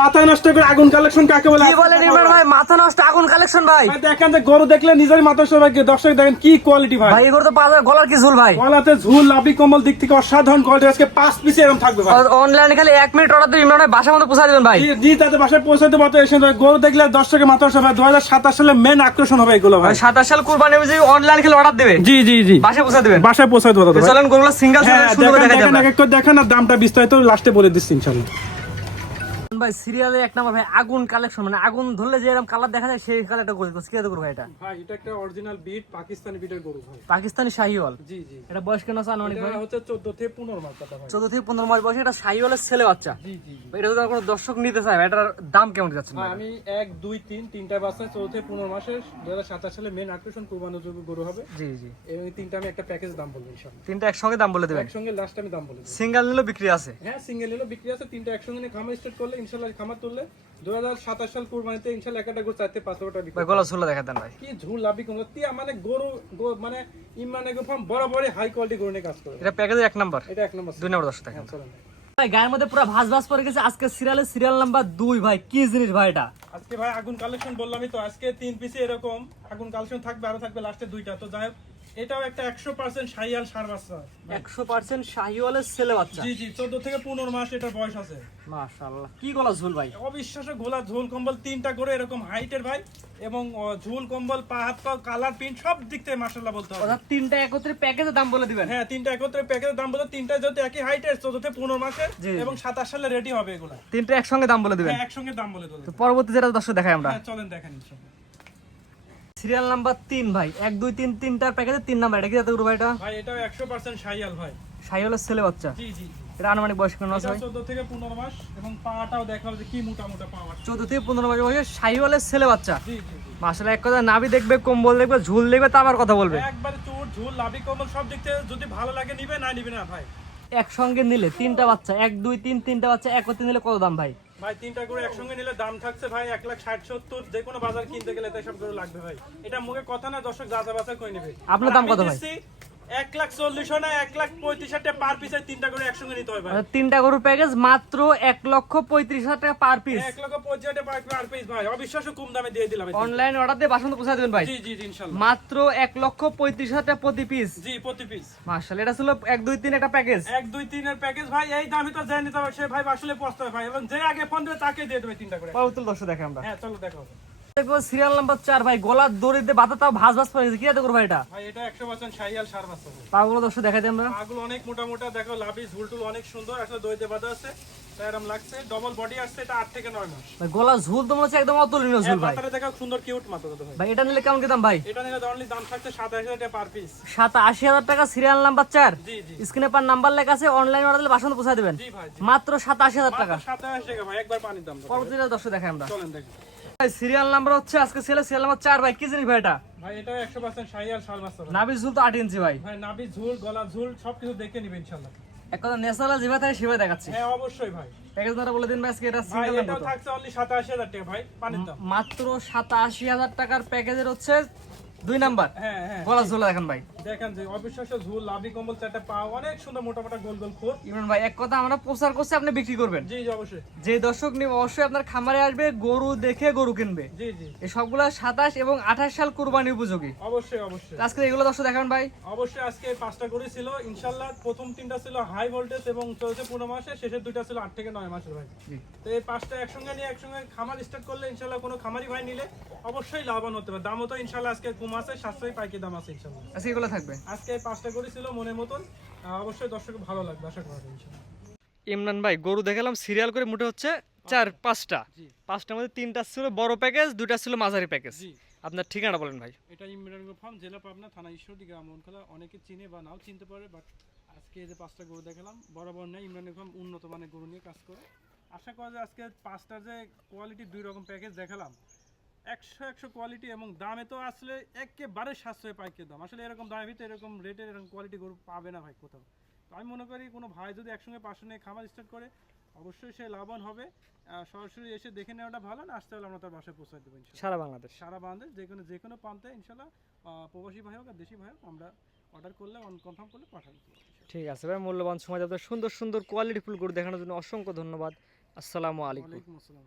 মাথা নষ্ট করে আগুন কালেকশন কাকে বলে? কি বলেন ইমরান ভাই, মাথা নষ্ট আগুন কালেকশন ভাই? দেখেন যে গরু দেখলে নিজের মাথা নষ্ট হয়, দর্শক দেখেন কি কোয়ালিটি ভাই। ভাই এগুলো তো পাওয়া যায়, গলার কি ঝুল ভাই? গলাতে ঝুল, লাভি কম্বল দিক থেকে অসাধারণ কোয়ালিটি। আজকে 5 পিস এরকম থাকবে ভাই। অনলাইনে খালি 1 মিনিট অর্ডার দিয়ে ইমরান ভাই বাসার মধ্যে পৌঁছে দিবেন ভাই। জি তাতে বাসায় পৌঁছাতে পারতো। এসে গরু দেখলে দর্শকের মাথা নষ্ট হয়। 2027 সালে মেন আকর্ষণ হবে এগুলো ভাই। 27 সাল কুরবানি উপলক্ষে অনলাইন খালি অর্ডার দেবে। জি জি জি, বাসায় পৌঁছে দিবেন। বাসায় পৌঁছাতে পারতো ভাই। চলেন গরুগুলো সিঙ্গেল সুন্দর দেখা যাবে। এক এক করে দেখেন আর দামটা বিস্তারিত লাস্টে বলে দিচ্ছি ইনশাআল্লাহ। ভাই সিরিয়ালে এক নাম্বার ভাই আগুন কালেকশন, মানে আগুন ধরলে যে এরকম কালার দেখা যায় সেই কালারটা করে দিতে সিরিয়াল করব এটা। ভাই এটা একটা অরিজিনাল বিট, পাকিস্তানি বিটের গরু ভাই। পাকিস্তানি শাহিওয়াল। জি জি, এটা বয়স কেন আছে আনুমানিক ভাই? এটা হচ্ছে 14 থেকে 15 মাস কথা ভাই। 14 থেকে 15 মাস বয়সে এটা শাহিওয়ালের ছেলে বাচ্চা। জি জি, এটা যদি কোনো দর্শক নিতে চায় এটার দাম কেমন যাচ্ছে ভাই ভাই? আমি 1 2 3 তিনটা বাচ্চা 14 থেকে 15 মাসের 2027 সালে মেন আকর্ষণ কুরবানি উপযোগী গরু হবে। জি জি, এই তিনটা আমি একটা প্যাকেজ দাম বলবো ইনশাআল্লাহ। তিনটা একসঙ্গে দাম বলে দেবেন? একসঙ্গে লাস্ট আমি দাম বলে দেব। সিঙ্গেল নিলেও বিক্রি আছে? হ্যাঁ সিঙ্গেল নিলেও বিক্রি আছে। তিনটা একসঙ্গে নিয়ে খামার স্টার্ট করলে ইনশাআল্লাহ খামার তুললে 2027 সাল কুরবানিতে ইনশাআল্লাহ একটা গরু 4 থেকে 5 টাকা বিক্রি। ভাই গলা ঝুলা দেখা দেন ভাই। কি ঝুল লাভি কম তিয়া মানে গরু মানে ইমান এগো ফার্ম বরাবরই হাই কোয়ালিটি গরু নিয়ে কাজ করে। এটা প্যাকেজের 1 নাম্বার, এটা 1 নম্বর। 2 নাম্বার দর্শক দেখেন চলেন ভাই গায়ের মধ্যে পুরো ভাঁজ ভাঁজ পড়ে গেছে। আজকে সিরিয়াল নাম্বার 2 ভাই, কি জিনিস ভাই এটা? আজকে ভাই আগুন কালেকশন বললামই তো, আজকে 3 পিসে এরকম আগুন কালেকশন থাকবে, আরো থাকবে লাস্টে 2টা। তো যাই হোক এটাও একটা 100% শাহিয়াল ষাঁড় বাচ্চা। 100% শাহিওয়ালের ছেলে বাচ্চা। জি জি, 14 থেকে 15 মাস এটার বয়স আছে। মাশাআল্লাহ, কি গলা ঝুল ভাই? অবিশ্বাস্য গোলা ঝোল কম্বল, তিনটা করে এরকম হাইটের ভাই, এবং ঝুল কম্বল পা হাত পা কালার প্রিন্ট সব দিক থেকে মাশাআল্লাহ বলতে হবে। অর্থাৎ তিনটা একত্রে প্যাকেজের দাম বলে দিবেন? হ্যাঁ তিনটা একত্রে প্যাকেজের দাম বলে, তিনটা যদি একই হাইটের 14 থেকে 15 মাসের জি। এবং 27 সালে রেডি হবে এগুলা। তিনটা একসঙ্গে দাম বলে দিবেন? হ্যাঁ একসঙ্গে দাম বলে দেবো। তো পরবর্তী যেটা দর্শক দেখাই আমরা। হ্যাঁ চলেন দেখেন ইনশাআল্লাহ। সিরিয়াল নাম্বার 3 ভাই, 1 2 3 তিনটার প্যাকেজে 3 নাম্বার। এটা কি জাতের গরু ভাই এটা? ভাই এটাও 100% শাহিয়াল ভাই। শাহিওয়ালের ছেলে বাচ্চা। জি জি, এটা আনুমানিক বয়স কেমন আছে এটা ভাই? 14 থেকে 15 মাস এবং পাটাও দেখাও যে কি মোটা মোটা পা আছে। 14 থেকে 15 মাস বয়সে শাহিওয়ালের ছেলে বাচ্চা। জি জি জি, মাশাআল্লাহ, এক কথা নাভি দেখবে, কম্বল দেখবে, ঝুল দেখবে, তারপর কথা বলবে। একবারে চুট ঝুল লাভি কম্বল সব দিক থেকে যদি ভালো লাগে নিবে, না নিবে না ভাই। একসঙ্গে নিলে তিনটা বাচ্চা, 1 2 3 তিনটা বাচ্চা একত্রে নিলে কত দাম ভাই? ভাই তিনটা করে একসঙ্গে নিলে দাম থাকছে ভাই 1,60,70। যে কোনো বাজার কিনতে গেলে তাই সব করে লাগবে ভাই। এটা মুখে কথা না, দর্শক যাচাই বাছাই করে নেবে। আপনার দাম কত ভাই? 1,40,000 না 1,35,000 পার পিসে তিনটা করে একসঙ্গে নিতে হয় ভাই। তিনটা গরুর প্যাকেজ মাত্র 1,35,000 টাকা পার পিস। 1,35,000 পার পিস ভাই, অবিশ্বাস্য কম দামে দিয়ে দিলাম। অনলাইন অর্ডার দিয়ে বাসন্ত পৌঁছে দিবেন ভাই? জি জি জি ইনশাআল্লাহ। মাত্র 1,35,000 টাকা প্রতি পিস। জি প্রতি পিস। মাশাআল্লাহ, এটা ছিল 1 2 3 একটা প্যাকেজ। 1 2 3 এর প্যাকেজ ভাই। এই দামে তো জেনে নিতে হবে সে ভাই আসলে পস্তাবে ভাই, এবং যে আগে ফোন দেবে তাকে দিয়ে দেবে তিনটা করে। পরবর্তী দর্শক দেখে আমরা। হ্যাঁ চলো দেখো দেখো সিরিয়াল নাম্বার 4 ভাই, গলার দড়িতে বাতা তাও ভাঁজ ভাঁজ পড়ে গেছে। কি জাতের গরু ভাই এটা? ভাই। এটা 100% শাহিয়াল ষাঁড় বাচ্চা ভাই। পাগুলো দর্শক দেখাই দিই আমরা। পাগুলো অনেক মোটা মোটা, দেখো লাভি ঝুলটুল অনেক সুন্দর, আসলে দইতে বাঁধা আছে তাই এরকম লাগছে। ডবল বডি আসছে, এটা 8 থেকে 9 মাস। ভাই গলার ঝুল তো মনে হচ্ছে একদম অতুলনীয় ঝুল ভাই। মাথাটা দেখো সুন্দর কিউট মাথা তো ভাই। ভাই এটা নিলে কেমন কি দাম ভাই? এটা নিলে অনলি দাম থাকছে 27,000 টাকা পার পিস। 87,000 টাকা সিরিয়াল নাম্বার 4। জি জি স্ক্রিনে পার নাম্বার লেখা আছে, অনলাইন অর্ডার দিলে বাসন্ত পৌঁছে দিবেন। জি ভাই জি, মাত্র 87,000 টাকা। 27,000 টাকা ভাই, একবার পানির দাম। পরবর্তীটা দর্শক দেখাই আমরা। চলেন দেখি ভাই সিরিয়াল নাম্বার হচ্ছে আজকে সিরিয়াল নাম্বার 4 ভাই, কি জিনিস ভাই এটা? ভাই। এটা 100% শাহিয়াল ষাঁড় বাচ্চা ভাই। নাভির ঝুল তো 8 ইঞ্চি ভাই। ভাই নাভি ঝুল গলা ঝুল সবকিছু দেখে নিবে ইনশাআল্লাহ। এক কথা ন্যাচারাল যেভাবে থাকে সেভাবে দেখাচ্ছি। হ্যাঁ অবশ্যই ভাই। প্যাকেজ নাম্বার বলে দিন ভাই, আজকে এটা ভাই সিঙ্গেল এটাও নাম্বার। থাকছে অনলি 87,000 টাকা ভাই, পানির দাম। মাত্র 87,000 টাকার প্যাকেজের হচ্ছে 2 নাম্বার। হ্যাঁ হ্যাঁ, গলা ঝোলা দেখেন ভাই। দেখেন যে অবিশ্বাস্য ঝুল লাভি কম্বল, চারটা পা অনেক সুন্দর মোটা মোটা গোল গোল খোর। ইমরান ভাই এক কথা আমরা প্রচার করছি, আপনি বিক্রি করবেন। জি জি অবশ্যই। যে দর্শক নিয়ে অবশ্যই আপনার খামারে আসবে, গরু দেখে গরু কিনবে। জি জি এই সবগুলা 27 এবং 28 সাল কুরবানি উপযোগী। অবশ্যই অবশ্যই। আজকে এগুলো দর্শক দেখান ভাই। অবশ্যই আজকে 5টা করে ছিল ইনশাআল্লাহ। প্রথম 3টা ছিল হাই ভোল্টেজ এবং চলছে 15 মাসে, শেষের 2টা ছিল 8 থেকে 9 মাসের ভাই। জি। তো এই 5টা একসঙ্গে নিয়ে একসঙ্গে খামার স্টার্ট করলে ইনশাআল্লাহ কোনো খামারি ভাই নিলে অবশ্যই লাভবান হতে পারে। দামও তো ইনশাআল্লাহ আজকে কম আছে, সাশ্রয়ী পাইকি দাম আছে ইনশাআল্লাহ। আজকে এগুলো থাকবে। আজকে 5টা করে ছিল মনের মতন, অবশ্যই দর্শক ভালো লাগবে আশা করা যায় ইনশাআল্লাহ। ইমরান ভাই গরু দেখালাম সিরিয়াল করে, মোটে হচ্ছে 4-5টা। জি 5টার মধ্যে 3টা ছিল বড় প্যাকেজ, 2টা ছিল মাঝারি প্যাকেজ। জি। আপনার ঠিকানা বলেন ভাই। এটা ইমরান ফার্ম, জেলা পাবনা, থানা ঈশ্বরদী, গ্রাম মনখোলা। অনেকে চিনে বা নাও চিনতে পারে, বাট আজকে এই যে 5টা গরু দেখালাম বরাবর নেই, ইমরান ফার্ম উন্নত মানের গরু নিয়ে কাজ করে। আশা করা যায় আজকে 5টার যে কোয়ালিটি 2 রকম প্যাকেজ দেখালাম, 100 কোয়ালিটি এবং দামে তো আসলে একেবারে সাশ্রয় পাইকে দাম। আসলে এরকম দামের ভিতরে এরকম রেটের এরকম কোয়ালিটি গরু পাবে না ভাই কোথাও। তো আমি মনে করি কোনো ভাই যদি একসঙ্গে 500 নিয়ে খামার স্টার্ট করে অবশ্যই সে লাভবান হবে। সরাসরি এসে দেখে নেওয়াটা ভালো, না আসতে হলে আমরা তার বাসায় পৌঁছে দেবো ইনশাআল্লাহ। সারা বাংলাদেশ। সারা বাংলাদেশ যে কোনো প্রান্তে ইনশাআল্লাহ, প্রবাসী ভাই হোক আর দেশি ভাই হোক, আমরা অর্ডার করলে কনফার্ম করলে পাঠাবো। ঠিক আছে ভাই, মূল্যবান সময় আপনার সুন্দর সুন্দর কোয়ালিটি ফুল গরু দেখানোর জন্য অসংখ্য ধন্যবাদ। আসসালামু আলাইকুম। ওয়ালাইকুম আসসালাম।